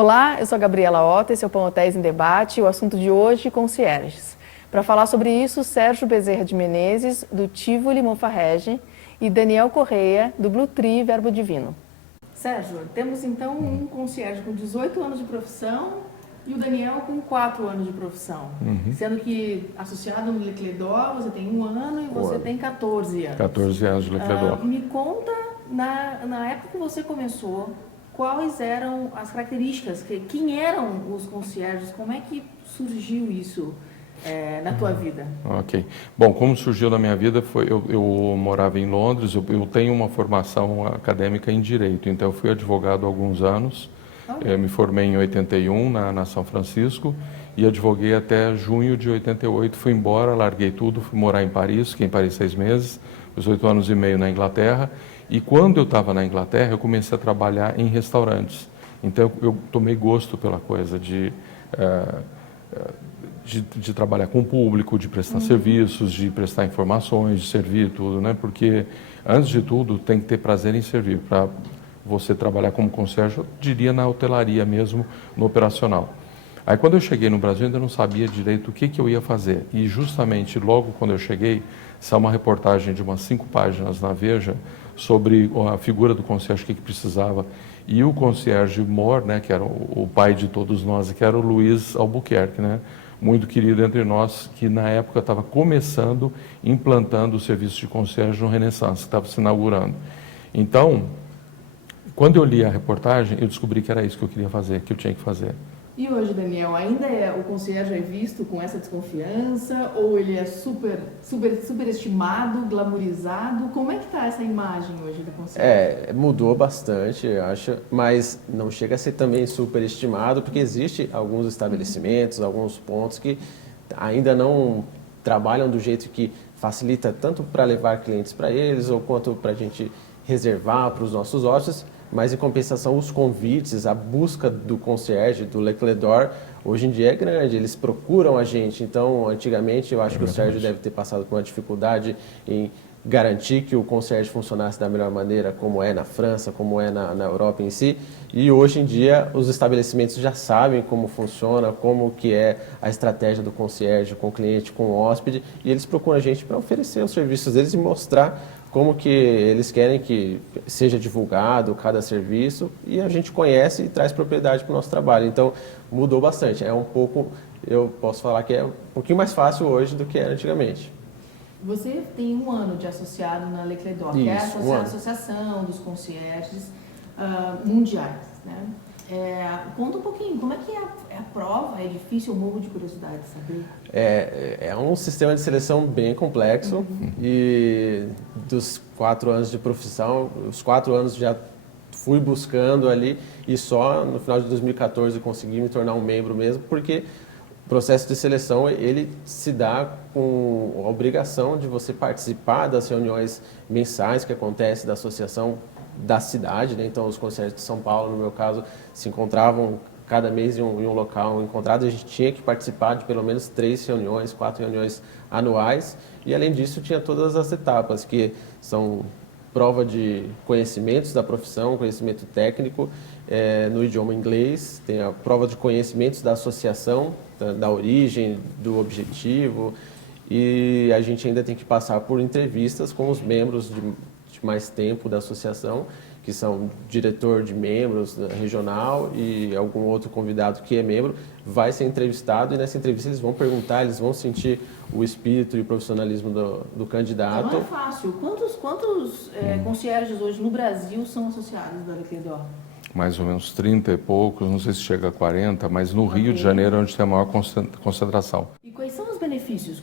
Olá, eu sou a Gabriela Ota, esse é o Pão Hotéis em Debate, o assunto de hoje, concierges. Para falar sobre isso, Sérgio Bezerra de Menezes, do Tivoli Monfarrege, e Daniel Correia, do Blue Tree Verbo Divino. Sérgio, temos então um concierge com 18 anos de profissão e o Daniel com 4 anos de profissão. Sendo que associado no Leclerc d'Or, você tem 1 ano e você tem 14 anos. 14 anos de Leclerc d'Or. Me conta, na época que você começou, quais eram as características, quem eram os concierges, como é que surgiu isso na tua vida? Ok. Bom, como surgiu na minha vida, eu morava em Londres, eu tenho uma formação acadêmica em Direito, então eu fui advogado há alguns anos, me formei em 81 na São Francisco e advoguei até junho de 88, fui embora, larguei tudo, fui morar em Paris, fiquei em Paris 6 meses, 18 anos e meio na Inglaterra, e quando eu estava na Inglaterra, eu comecei a trabalhar em restaurantes. Então, eu tomei gosto pela coisa de trabalhar com o público, de prestar serviços, de prestar informações, de servir tudo, né? Porque, antes de tudo, tem que ter prazer em servir. Para você trabalhar como concierge, eu diria na hotelaria mesmo, no operacional. Aí, quando eu cheguei no Brasil, eu ainda não sabia direito o que eu ia fazer. E, justamente, logo quando eu cheguei, saiu uma reportagem de umas 5 páginas na Veja sobre a figura do concierge, o que precisava. E o concierge mor, né, que era o pai de todos nós, que era o Luiz Albuquerque, né, muito querido entre nós, que na época estava começando, implantando o serviço de concierge no Renaissance, que estava se inaugurando. Então, quando eu li a reportagem, eu descobri que era isso que eu queria fazer, que eu tinha que fazer. E hoje, Daniel, ainda o concierge é visto com essa desconfiança ou ele é superestimado, glamourizado? Como é que está essa imagem hoje do concierge? Mudou bastante, eu acho, mas não chega a ser também superestimado, porque existe alguns estabelecimentos, alguns pontos que ainda não trabalham do jeito que facilita tanto para levar clientes para eles ou quanto para a gente reservar para os nossos hóspedes. Mas, em compensação, os convites, a busca do concierge, do Leclerc d'Or, hoje em dia é grande, eles procuram a gente. Então, antigamente, eu acho que o Sérgio deve ter passado por uma dificuldade em garantir que o concierge funcionasse da melhor maneira, como é na França, como é na Europa em si. E, hoje em dia, os estabelecimentos já sabem como funciona, como que é a estratégia do concierge com o cliente, com o hóspede, e eles procuram a gente para oferecer os serviços deles e mostrar como que eles querem que seja divulgado cada serviço, e a gente conhece e traz propriedade para o nosso trabalho. Então, mudou bastante. É um pouco, eu posso falar que é um pouquinho mais fácil hoje do que era antigamente. Você tem 1 ano de associado na Leclerc d'Or, que é a Associação dos Concierges Mundiais, né? Conta um pouquinho, como é que é a prova? É difícil? Eu morro de curiosidade de saber. É um sistema de seleção bem complexo e dos 4 anos de profissão, os 4 anos já fui buscando ali e só no final de 2014 consegui me tornar um membro mesmo, porque o processo de seleção ele se dá com a obrigação de você participar das reuniões mensais que acontecem da associação da cidade, né? Então os concierges de São Paulo, no meu caso, se encontravam cada mês em um local encontrado. A gente tinha que participar de pelo menos 3 reuniões, 4 reuniões anuais, e além disso tinha todas as etapas, que são prova de conhecimentos da profissão, conhecimento técnico no idioma inglês, tem a prova de conhecimentos da associação, da origem, do objetivo, e a gente ainda tem que passar por entrevistas com os membros de mais tempo da associação, que são diretor de membros regional e algum outro convidado que é membro, vai ser entrevistado, e nessa entrevista eles vão perguntar, eles vão sentir o espírito e o profissionalismo do candidato. Não é fácil. Quantos concierges hoje no Brasil são associados da Leclerc d'Or? Mais ou menos 30 e poucos, não sei se chega a 40, mas no Rio de Janeiro é onde tem a maior concentração. E quais são os benefícios?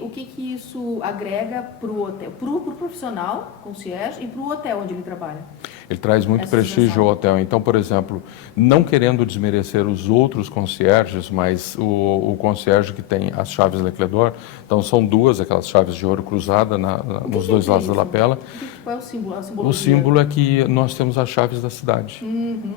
O que isso agrega para o hotel, para o profissional, concierge, e para o hotel onde ele trabalha? Ele traz muito prestígio ao hotel. Então, por exemplo, não querendo desmerecer os outros concierges, mas o concierge que tem as chaves Leclerc d'Or, então são 2, aquelas chaves de ouro cruzada nos 2 lados da lapela. Qual é o símbolo? O símbolo é que nós temos as chaves da cidade.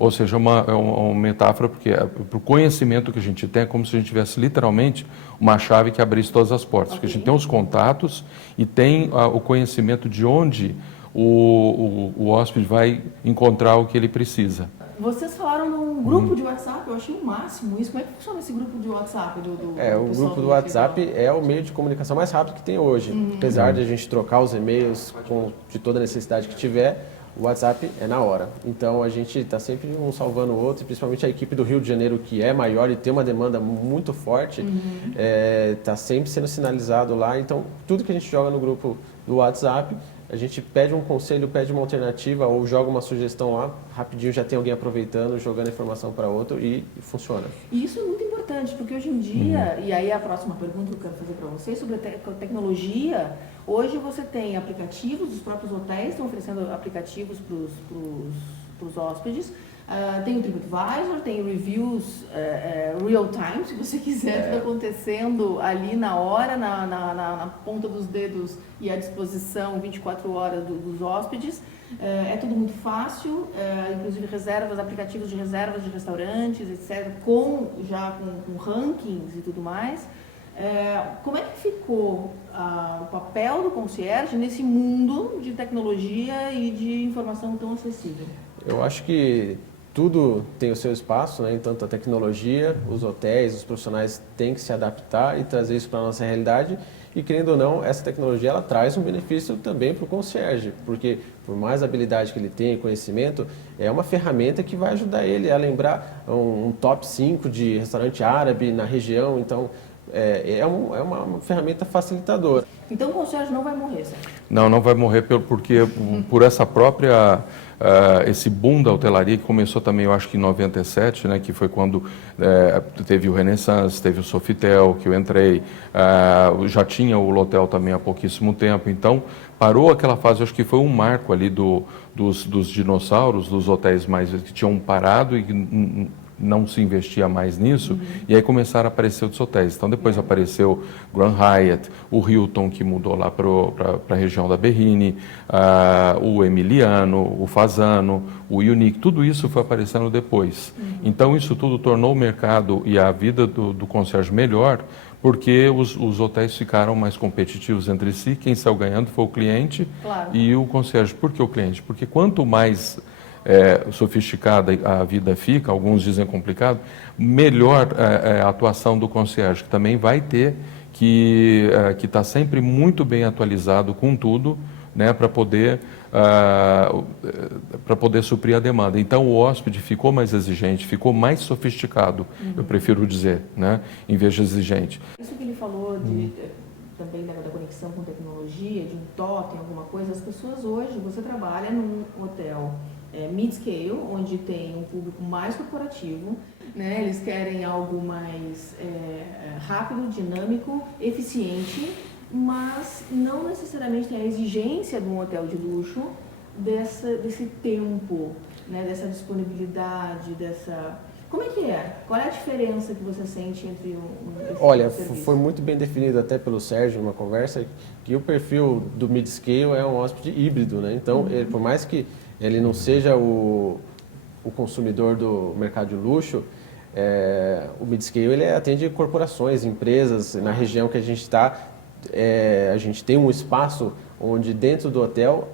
Ou seja, é uma metáfora, porque para o conhecimento que a gente tem, é como se a gente tivesse literalmente uma chave que abrisse todas as portas. Porque a gente tem os contatos e tem o conhecimento de onde o hóspede vai encontrar o que ele precisa. Vocês falaram num grupo de WhatsApp, eu achei o máximo isso. Como é que funciona esse grupo de WhatsApp do O pessoal grupo do WhatsApp é o meio de comunicação mais rápido que tem hoje. Apesar de a gente trocar os e-mails de toda a necessidade que tiver, o WhatsApp é na hora. Então a gente está sempre um salvando o outro, e principalmente a equipe do Rio de Janeiro, que é maior e tem uma demanda muito forte, está sempre sendo sinalizado lá. Então tudo que a gente joga no grupo do WhatsApp, a gente pede um conselho, pede uma alternativa ou joga uma sugestão lá, rapidinho já tem alguém aproveitando, jogando informação para outro e funciona. E isso é muito importante, porque hoje em dia, e aí a próxima pergunta que eu quero fazer para vocês sobre a tecnologia, hoje você tem aplicativos, os próprios hotéis estão oferecendo aplicativos para os hóspedes, tem o TripAdvisor, tem reviews real time, se você quiser, tudo acontecendo ali na hora, na ponta dos dedos e à disposição 24 horas dos hóspedes. É tudo muito fácil, inclusive aplicativos de reservas de restaurantes, etc., com rankings e tudo mais. Como é que ficou o papel do concierge nesse mundo de tecnologia e de informação tão acessível? Eu acho que tudo tem o seu espaço, né? Tanto a tecnologia, os hotéis, os profissionais têm que se adaptar e trazer isso para a nossa realidade. E, querendo ou não, essa tecnologia ela traz um benefício também para o concierge, porque por mais habilidade que ele tenha, conhecimento, é uma ferramenta que vai ajudar ele a lembrar um top 5 de restaurante árabe na região. Então, é uma ferramenta facilitadora. Então o concierge não vai morrer, certo? Não vai morrer porque por essa própria, esse boom da hotelaria que começou também, eu acho que em 97, né, que foi quando teve o Renaissance, teve o Sofitel, que eu entrei, já tinha o Lotel também há pouquíssimo tempo, então parou aquela fase, acho que foi um marco ali dos dinossauros, dos hotéis mais que tinham parado e não se investia mais nisso, e aí começaram a aparecer outros hotéis. Então depois apareceu Grand Hyatt, o Hilton, que mudou lá para a região da Berrini, o Emiliano, o Fasano, o Unique, tudo isso foi aparecendo depois. Então isso tudo tornou o mercado e a vida do concierge melhor, porque os hotéis ficaram mais competitivos entre si, quem saiu ganhando foi o cliente. Claro. E o concierge. Por que o cliente? Porque quanto mais sofisticada a vida fica, alguns dizem complicado, melhor a atuação do concierge, que também vai ter que estar sempre muito bem atualizado com tudo, né, para poder suprir a demanda. Então o hóspede ficou mais exigente, ficou mais sofisticado, eu prefiro dizer, né, em vez de exigente. Isso que ele falou também da conexão com tecnologia, de um totem, alguma coisa, as pessoas hoje, você trabalha num hotel mid-scale, onde tem um público mais corporativo, né? Eles querem algo mais rápido, dinâmico, eficiente, mas não necessariamente tem a exigência de um hotel de luxo desse tempo, né? Dessa disponibilidade, Como é que é? Qual é a diferença que você sente entre Olha, foi muito bem definido até pelo Sérgio numa conversa, que o perfil do mid-scale é um hóspede híbrido, né? Então, por mais que ele não seja o consumidor do mercado de luxo, o mid-scale ele atende corporações, empresas. Na região que a gente está, a gente tem um espaço onde dentro do hotel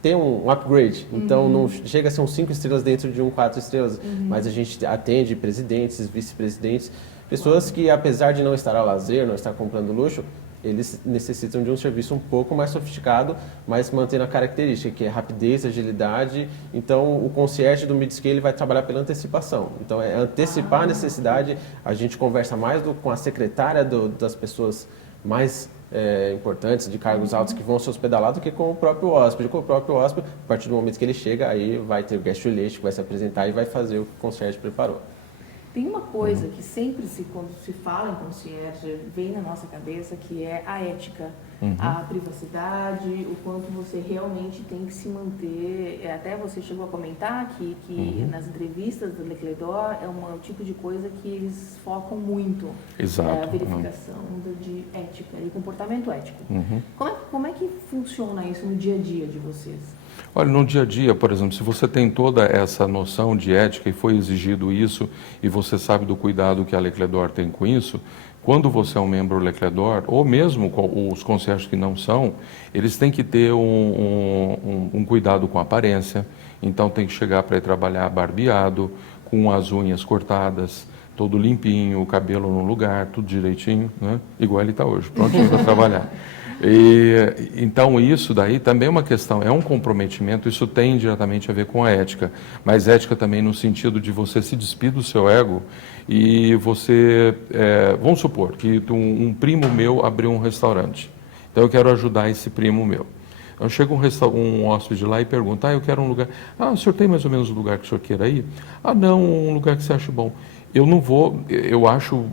tem um upgrade. Então não chega a ser um 5 estrelas dentro de um 4 estrelas, mas a gente atende presidentes, vice-presidentes, pessoas que, apesar de não estar a lazer, não estar comprando luxo, eles necessitam de um serviço um pouco mais sofisticado, mas mantendo a característica, que é rapidez, agilidade. Então, o concierge do mid-scale vai trabalhar pela antecipação. Então, é antecipar a necessidade. A gente conversa mais com a secretária das pessoas mais importantes, de cargos altos, que vão se hospedar lá, do que com o próprio hóspede. Com o próprio hóspede, a partir do momento que ele chega, aí vai ter o guest relation, que vai se apresentar e vai fazer o que o concierge preparou. Tem uma coisa que sempre, quando se fala em concierge, vem na nossa cabeça, que é a ética, a privacidade, o quanto você realmente tem que se manter. Até você chegou a comentar que nas entrevistas do Leclerc d'Or é um tipo de coisa que eles focam muito. Exato. A verificação de ética e comportamento ético. Como é que funciona isso no dia a dia de vocês? Olha, no dia a dia, por exemplo, se você tem toda essa noção de ética e foi exigido isso, e você sabe do cuidado que a Leclerc d'Or tem com isso, quando você é um membro Leclerc, ou mesmo os concierges que não são, eles têm que ter um cuidado com a aparência, então tem que chegar para ir trabalhar barbeado, com as unhas cortadas, todo limpinho, o cabelo no lugar, tudo direitinho, né? Igual ele está hoje, prontinho para trabalhar. Então isso daí também é uma questão, é um comprometimento, isso tem diretamente a ver com a ética, mas ética também no sentido de você se despir do seu ego e você, vamos supor que um primo meu abriu um restaurante, então eu quero ajudar esse primo meu. Então chega um hóspede lá e pergunta, eu quero um lugar, o senhor tem mais ou menos o lugar que o senhor queira ir? Não, um lugar que você acha bom. Eu não vou, eu acho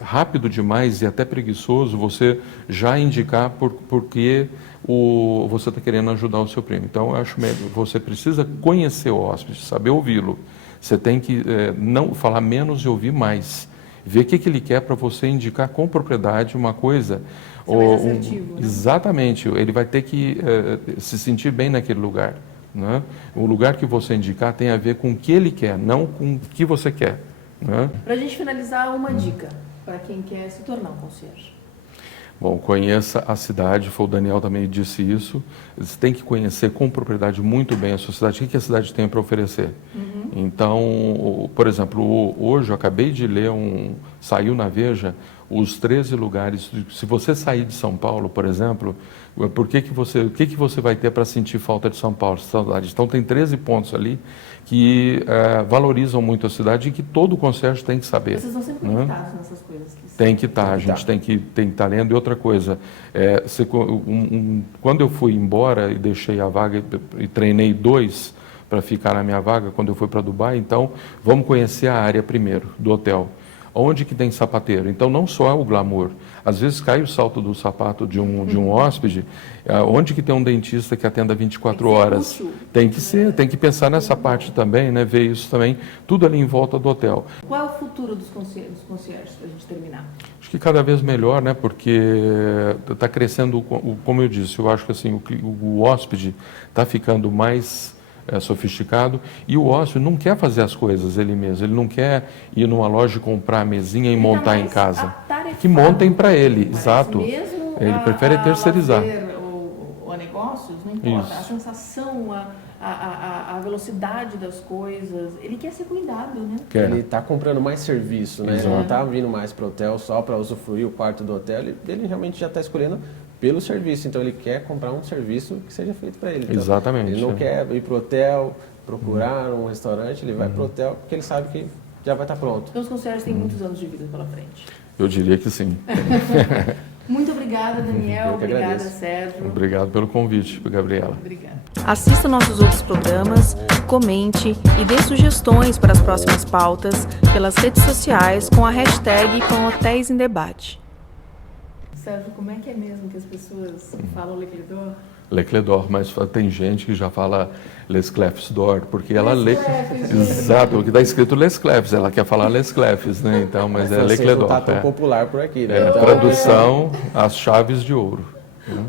rápido demais e até preguiçoso você já indicar porque você está querendo ajudar o seu primo. Então, eu acho melhor, você precisa conhecer o hóspede, saber ouvi-lo. Você tem que não falar menos e ouvir mais. Ver o que ele quer para você indicar com propriedade uma coisa. Mais assertivo, né? Exatamente, ele vai ter que se sentir bem naquele lugar. Né? O lugar que você indicar tem a ver com o que ele quer, não com o que você quer. Para a gente finalizar, uma dica para quem quer se tornar um concierge. Bom, conheça a cidade, o Daniel também disse isso, você tem que conhecer com propriedade muito bem a sua cidade, o que a cidade tem para oferecer. Então, por exemplo, hoje eu acabei de ler, saiu na Veja, os 13 lugares, se você sair de São Paulo, por exemplo, o que você vai ter para sentir falta de São Paulo, saudade? Então tem 13 pontos ali que valorizam muito a cidade e que todo concierge tem que saber. Vocês estão sempre conectados nessas coisas? Tem que estar, a gente tem que estar lendo. E outra coisa, quando eu fui embora e deixei a vaga e treinei 2 para ficar na minha vaga, quando eu fui para Dubai, então vamos conhecer a área primeiro do hotel. Onde que tem sapateiro? Então não só é o glamour. Às vezes cai o salto do sapato de um hóspede, onde que tem um dentista que atenda 24 horas? Tem que ser, tem que pensar nessa parte também, né? Ver isso também, tudo ali em volta do hotel. Qual é o futuro dos concierges, para a gente terminar? Acho que cada vez melhor, né? Porque está crescendo, como eu disse, eu acho que assim, o hóspede está ficando mais sofisticado e o hóspede não quer fazer as coisas ele mesmo, ele não quer ir numa loja e comprar a mesinha e montar em casa. Que montem para ele, exato. Ele prefere terceirizar. Ou negócios, não importa, isso. A sensação, a velocidade das coisas, ele quer ser cuidado, né? Ele está comprando mais serviço, né? Ele não está vindo mais para o hotel só para usufruir o quarto do hotel, ele realmente já está escolhendo pelo serviço, então ele quer comprar um serviço que seja feito para ele. Então, exatamente. Ele não quer ir para o hotel, procurar um restaurante, ele vai para o hotel porque ele sabe que já vai estar pronto. Então os concierges têm muitos anos de vida pela frente. Eu diria que sim. Muito obrigada, Daniel. Obrigada, Sérgio. Obrigado pelo convite, Gabriela. Obrigada. Assista nossos outros programas, comente e dê sugestões para as próximas pautas pelas redes sociais com a hashtag Com Hotéis em Debate. Sérgio, como é que é mesmo que as pessoas falam Leclerc? Leclerc, mas tem gente que já fala Les Clefs d'Or, porque ela lê. Exato, porque está escrito Les Clefs, ela quer falar Les Clefs, né? Então, mas é Leclerc d'Or. Não está tão popular por aqui, né? Tradução, as chaves de ouro. Né?